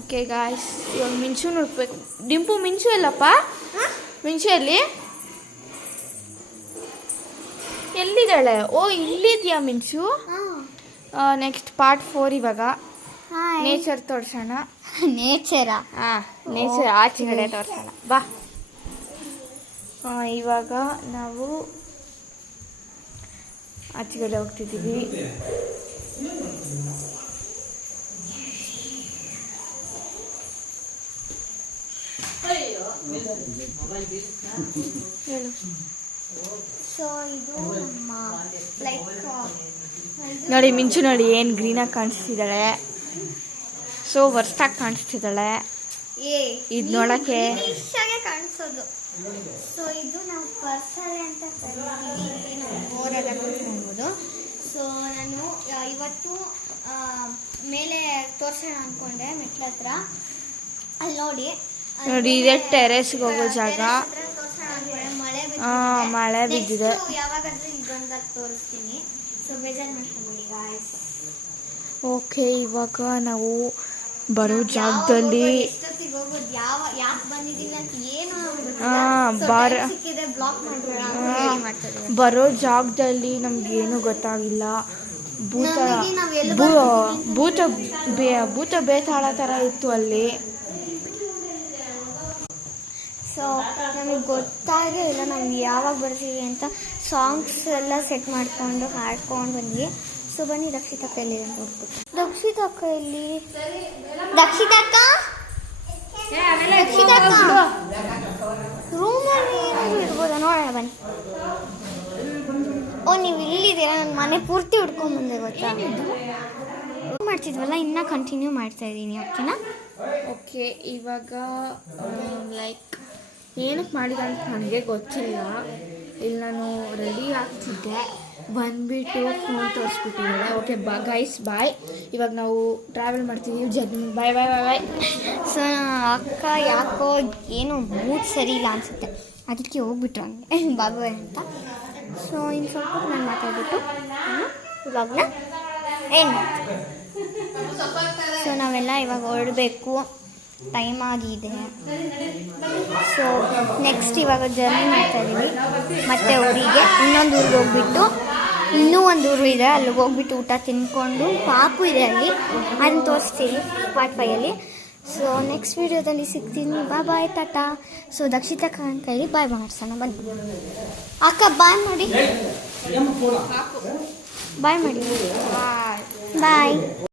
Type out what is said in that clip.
Okay guys, ಇವಾಗ ಮಿಂಚು ನೋಡ್ಬೇಕು. ಡಿಂಪು ಮಿಂಚು ಎಲ್ಲಪ್ಪ? ಮಿಂಚು ಎಲ್ಲಿದ್ದಾಳೆ? ಓ, ಇಲ್ಲಿದ್ಯಾ ಮಿಂಚು? ನೆಕ್ಸ್ಟ್ ಪಾರ್ಟ್ 4 ಇವಾಗ ನೇಚರ್ ತೋರ್ಸೋಣ. ನೇಚರಾ? ನೇಚರ್ ಆಚೆ ಕಡೆ ತೋರ್ಸೋಣ ಬಾ. ಇವಾಗ ನಾವು ಆಚೆ ಕಡೆ ಹೋಗ್ತಿದ್ದೀವಿ. ಹೇಳು. ಸೊ ಇದು ಲೈಕ್ ನೋಡಿ ಮಿಂಚು ನೋಡಿ ಏನು ಗ್ರೀನಾಗಿ ಕಾಣಿಸ್ತಿದ್ದಾಳೆ. ಸೊ ವರ್ಸ್ಟಾಗಿ ಕಾಣಿಸ್ತಿದ್ದಾಳೆ ಇದು ನೋಡಕ್ಕೆ ಕಾಣಿಸೋದು. ಸೊ ಇದು ನಾವು ಪರ್ಸಲ್ ಅಂತ ಕರಿತೀವಿ, ನಾವು ಬೋರೆಲ್ಲ ಕೂತ್ಕೊಳ್ಬೋದು. ಸೊ ನಾನು ಇವತ್ತು ಮೇಲೆ ತೋರ್ಸೋಣ ಅಂದ್ಕೊಂಡೆ ಮೆಟ್ಲ ಹತ್ರ. ಅಲ್ಲಿ ನೋಡಿ ಇದೆ ಟೆರೆಸ್ಗೆ ಹೋಗೋ ಜಾಗ. ಮಳೆ ಬಿದ್ದಿದೆ. ಯಾವಾಗಾದ್ರೂ ಇದೊಂದು ತೋರಿಸ್ತೀನಿ. ಸೊ ಬೇಜಾರು ಮಾಡ್ಕೊಂಬಿಡಿ ಗಾಯ್ಸ್. ಓಕೆ, ಇವಾಗ ನಾವು ಬರೋ ಜಾಗದಲ್ಲಿ ಬರೋ ಜಾಗದಲ್ಲಿ ನಮ್ಗೇನು ಗೊತ್ತಾಗಿಲ್ಲ. ಭೂತ ಬೇತಾಳ ಥರ ಇತ್ತು ಅಲ್ಲಿ. ಸೊ ನಮಗೆ ಗೊತ್ತಾಗೇ ಇಲ್ಲ ನಾವು ಯಾವಾಗ ಬರ್ತೀವಿ ಅಂತ. ಸಾಂಗ್ಸ್ ಎಲ್ಲ ಸೆಟ್ ಮಾಡಿಕೊಂಡು ಹಾಡ್ಕೊಂಡು ಬಂದ್ವಿ. ಸೊ ಬನ್ನಿ ರಕ್ಷಿತಾ ಅಕ್ಕ ಎಲ್ಲಿ ನೋಡ್ಬಿಟ್ಟು. ರಕ್ಷಿತಾ ಅಕ್ಕ ಎಲ್ಲಿ? ರಕ್ಷಿತಾ ಅಕ್ಕ ರೂಮಲ್ಲಿ ಏನಾದರೂ ಇರ್ಬೋದಾ ನೋಡೋಣ ಬನ್ನಿ. ಓ, ನೀವು ಇಲ್ಲಿದ್ದೀರಾ? ನನ್ನ ಮನೆ ಪೂರ್ತಿ ಹುಡ್ಕೊಂಡ್ಬಂದೆ ಗೊತ್ತಾ. ಮಾಡ್ತಿದ್ವಲ್ಲ, ಇನ್ನೂ ಕಂಟಿನ್ಯೂ ಮಾಡ್ತಾ ಇದ್ದೀನಿ. ಓಕೆನಾ? ಓಕೆ, ಇವಾಗ ಲೈಕ್ ಏನಕ್ಕೆ ಮಾಡಿದ ಅಂತ ನನಗೆ ಗೊತ್ತಿಲ್ಲ. ಇಲ್ಲಿ ನಾನು ರೆಡಿ ಆಗ್ತಿದ್ದೆ, ಬಂದುಬಿಟ್ಟು ಫೋನ್ ತೋರಿಸ್ಬಿಟ್ಟಿದ್ದಾರೆ. Okay guys bye. ಇವಾಗ ನಾವು ಟ್ರಾವೆಲ್ ಮಾಡ್ತಿದ್ದೀವಿ, ಜರ್ನಿ. ಬಾಯ್ ಬಾಯ್ ಬಾಯ್ ಬಾಯ್. ಸೊ ಅಕ್ಕ ಯಾಕೋ ಏನೋ ಮೂಡ್ ಸರಿ ಇಲ್ಲ ಅನಿಸುತ್ತೆ, ಅದಕ್ಕೆ ಹೋಗ್ಬಿಟ್ರು ಹಂಗೆ ಬಾಬು ಅಂತ. ಸೊ ಇನ್ನು ಸ್ವಲ್ಪ ನಾನು ಮಾತಾಡ್ಬಿಟ್ಟು ಇವಾಗಲ ಏನು. ಸೊ ನಾವೆಲ್ಲ ಇವಾಗ ಹೊರಡಬೇಕು, ಟೈಮ್ ಆಗಿದೆ. ಸೊ ನೆಕ್ಸ್ಟ್ ಇವಾಗ ಜರ್ನಿ ಮಾಡ್ತಾ ಇದ್ದೀವಿ ಮತ್ತೆ ಊರಿಗೆ. ಇನ್ನೊಂದು ಊರಿಗೆ ಹೋಗ್ಬಿಟ್ಟು ಇನ್ನೂ ಒಂದು ಊರು ಇದೆ, ಅಲ್ಲಿಗೆ ಹೋಗ್ಬಿಟ್ಟು ಊಟ ತಿನ್ಕೊಂಡು ಪಾಪು ಇದೆ ಅಲ್ಲಿ, ಅದನ್ನು ತೋರಿಸ್ತೀವಿ ಪಾರ್ಟ್ 5ಅಲ್ಲಿ. ಸೊ ನೆಕ್ಸ್ಟ್ ವೀಡಿಯೋದಲ್ಲಿ ಸಿಗ್ತೀನಿ. ಬಾಯ್ ಟಾಟಾ. ಸೊ ದಕ್ಷಿತಾ ಕೈಲಿ ಬಾಯ್ ಮಾಡಿಸೋಣ ಬನ್ನಿ. ಅಕ್ಕ ಬಾಯ್ ಮಾಡಿ, ಬಾಯ್ ಮಾಡಿ, ಬಾಯ್.